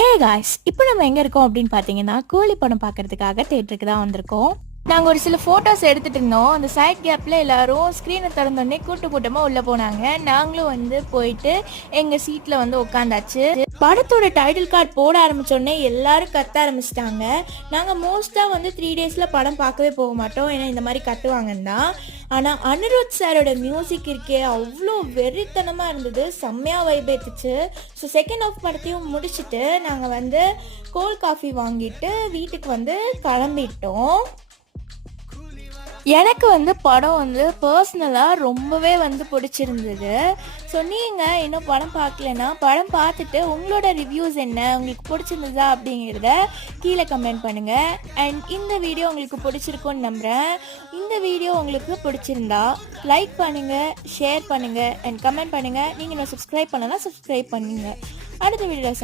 Hey guys, இப்போ நம்ம எங்கே இருக்கோம் அப்படின்னு பார்த்தீங்கன்னா, கூலி படம் பார்க்கறதுக்காக தேட்டருக்கு தான் வந்திருக்கோம். நாங்கள் ஒரு சில ஃபோட்டோஸ் எடுத்துகிட்டு இருந்தோம். அந்த சைட் கேப்பில் எல்லாரும் ஸ்க்ரீனை திறந்தோடனே கூட்டமாக உள்ளே போனாங்க. நாங்களும் போயிட்டு எங்கள் சீட்டில் உட்காந்தாச்சு. படத்தோட டைட்டில் கார்டு போட ஆரம்பித்தோடனே எல்லாரும் கத்த ஆரம்பிச்சிட்டாங்க. நாங்கள் மோஸ்ட்டாக 3 டேஸில் படம் பார்க்கவே போக மாட்டோம், ஏன்னா இந்த மாதிரி கட்டுவாங்கன்னு தான். ஆனால் அனிருத் சாரோட மியூசிக் இருக்கே அவ்வளோ வெறித்தனமாக இருந்தது, செம்மையாக வைப் ஏற்றுச்சு. ஸோ செகண்ட் ஆஃப் படத்தையும் முடிச்சுட்டு நாங்கள் கோல்ட் காஃபி வாங்கிட்டு வீட்டுக்கு கிளம்பிட்டோம். எனக்கு படம் பர்சனலாக ரொம்பவே பிடிச்சிருந்தது. ஸோ நீங்கள் இன்னும் படம் பார்க்கலன்னா படம் பார்த்துட்டு உங்களோட ரிவ்யூஸ் என்ன, உங்களுக்கு பிடிச்சிருந்ததா அப்படிங்கிறத கீழே கமெண்ட் பண்ணுங்கள். அண்ட் இந்த வீடியோ உங்களுக்கு பிடிச்சிருக்குன்னு நம்புகிறேன். இந்த வீடியோ உங்களுக்கு பிடிச்சிருந்தா லைக் பண்ணுங்கள், ஷேர் பண்ணுங்கள் அண்ட் கமெண்ட் பண்ணுங்கள். நீங்கள் இன்னும் சப்ஸ்கிரைப் பண்ணலாம், சப்ஸ்கிரைப் பண்ணுங்கள். அடுத்த வீடியோவில்